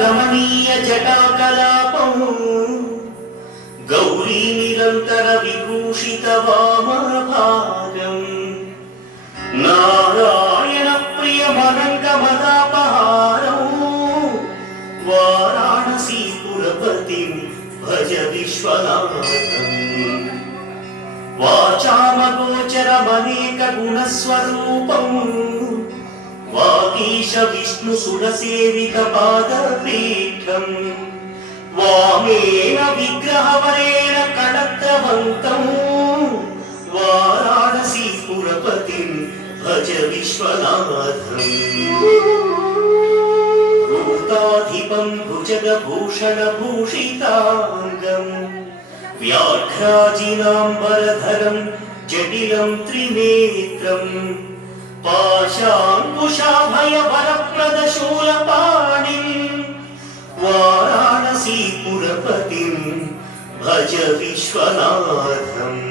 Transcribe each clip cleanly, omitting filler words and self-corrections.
रमणीय जटाकलापं गौरी निरंतर विभूषित वामभागं नारायण प्रिय मनंगमदापहारं वाराणसी पुरपतिं भज विश्वनाथं वाचामगोचरमनेक गुणस्वरूपं वागीश विष्णु सुरसेवित पादपीठं वामेन विग्रहवरेण कणत्रवन्तं वाराणसी पुरपतिं भज विश्वनाथं भूताधिपं भुजगभूषणभूषिताङ्गं व्याघ्राजिनाम्बरधरं जटिलं त्रिनेत्रं पाशाङ्कुशाभयवरप्रदशूलपाणिं वाराणसी पुरपतिं भज विश्वनाथम्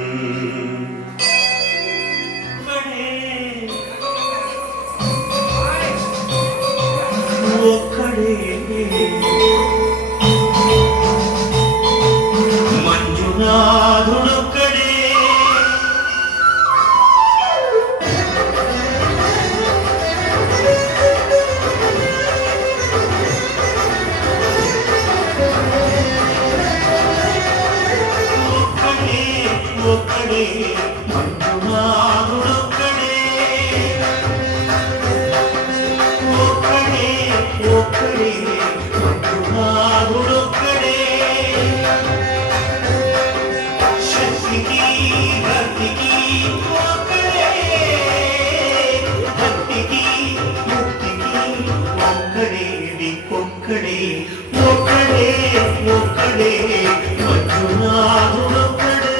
ఒక్కడే మంజునాథుడొక్కడే ఒక్కడే మంజునాథుడొక్కడే ఒక్కడే ఒక్కడే మంజునాథుడొక్కడే శక్తికి భక్తికి ఒక్కడే భక్తికి ముక్తికి ఒక్కడే ఒక్కడే ఒక్కడే ఒక్కడే మంజునాథుడొక్కడే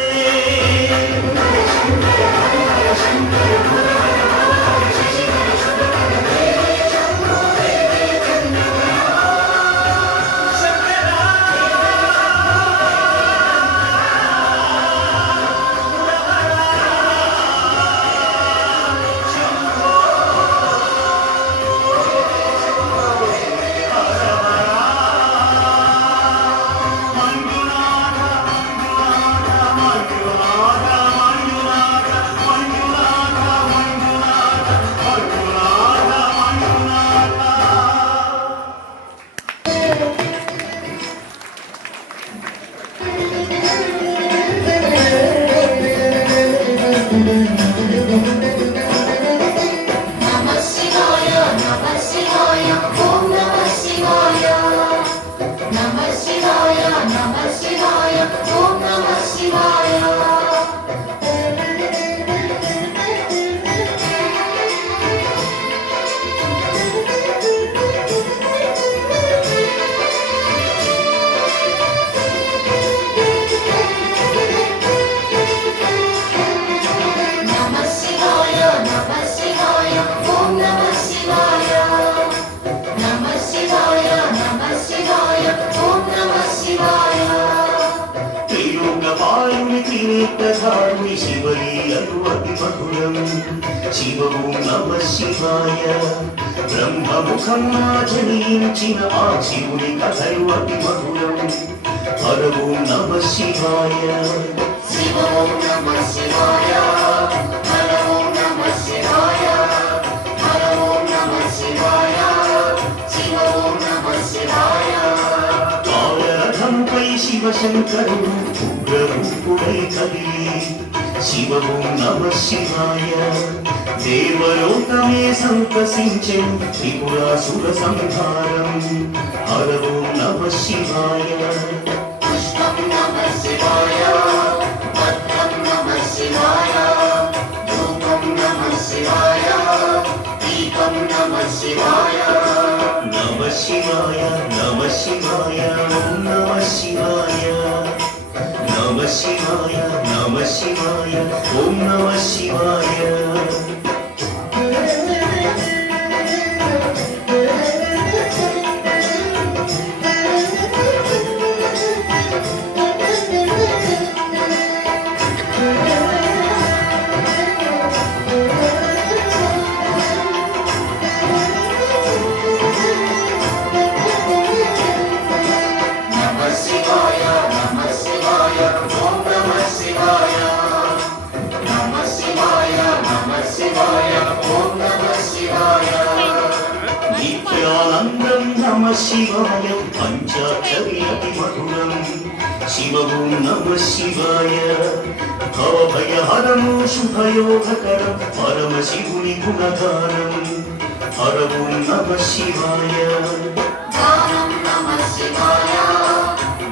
త్రినేత్రధారుని శివలీలలు అతి మధురం శివో నమః శివాయ బ్రహ్మముఖం ఆచరించిన ఆ శివుని కథలు అతి మధురం హరో నమః శివాయ శివో నమః శివాయ హరో నమః శివాయ హరో నమః శివాయ శివో నమః శివాయ కాలరథంపై శివశంకరుడు ఉగ్రరూపుడై కదిలి శివో నమః శివాయ దేవలోకమే సంతసించెను త్రిపురాసుర సంహారం హరో నమః శివాయ పుష్పం నమః శివాయ పత్రం నమః శివాయ ధూపం నమః శివాయ దీపం నమః శివాయ నమః శివాయ నమః శివాయ ఓం నమః శివాయ నమః శివాయ నమః శివాయ ఓం నమః శివాయ నిత్యానందం నమః శివాయ పంచాక్షరి అతి మధురం శివో నమః శివాయ భవభయహరము శుభయోగకరం పరమశివుని గుణగానం హరో నమః శివాయ గానం నమః శివాయ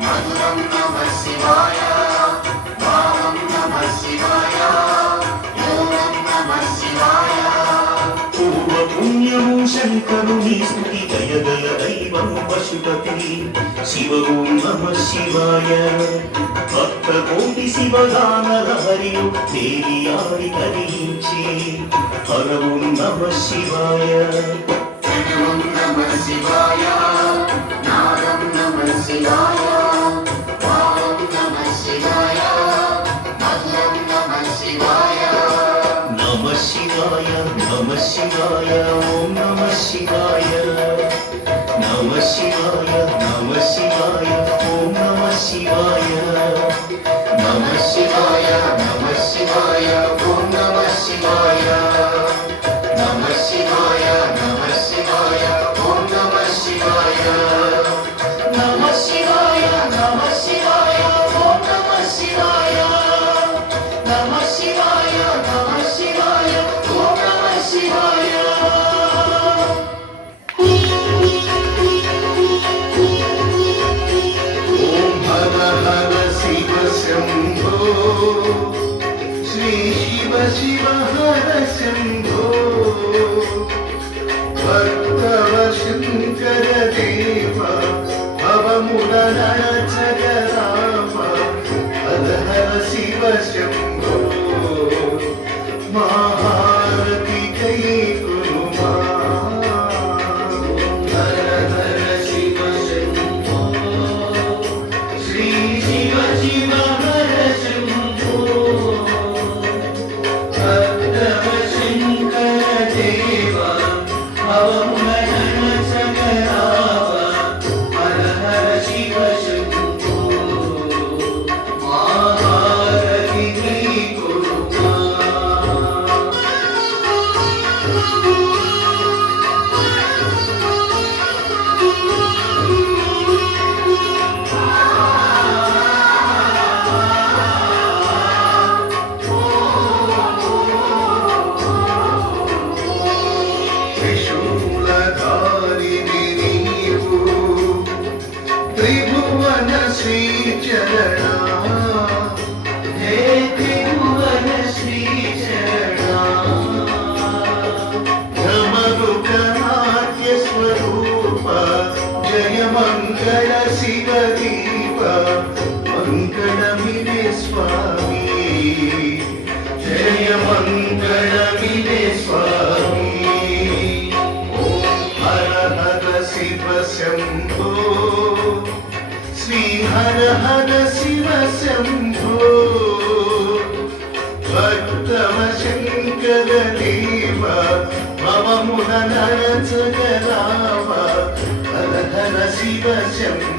మధురం నమః శివాయ గానం నమః శివాయ యోగం నమః శివాయ పూర్వ పుణ్యము శంకరుని స్తుతి జయ జయ దైవం పశుపతి శివో నమః శివాయ భక్త కోటి శివగాన లహరియు తేలియాడి కలిగించి హరో నమః శివాయ ఓం నమః శివాయ నాదం నమః శివాయ ఓం నమః శివాయ మధురం నమః శివాయ నమః శివాయ నమః శివాయ ఓం నమః శివాయ నమః శివాయ నమ శివాయ ఓం నమ శివాయ నమ శివాయ నమ శివాయ ఓం నమ శివాయ నమ శివాయ నమ శివాయ ఓం నమ శివాయ నమ శివాయ నమ శివాయ ఓం నమ శివాయ నమ శివాయ నమ శివాయ ఓం నమ శివాయ శంభో శ్రీ శివ శివ హర శంభో భక్తవ శంకర దేవ భవమున జగరామ హర హర శివ శంభో మహారతి కై కురుమా హర హర శివ శంభో శ్రీ శివ శివ त्रिभुवन श्री चरणा हे त्रिभुवन श्री चरणा ब्रह्मरुकनाट्य स्वरूप जय मंगल शिव दीप मंगलमिने स्वामी जय मंगलमिने स्वामी हर हर शिव शंभो श्री हर हर शिव शंभो भक्तव शंकर देव भव मुहन जगराम हर हर शिव शंभो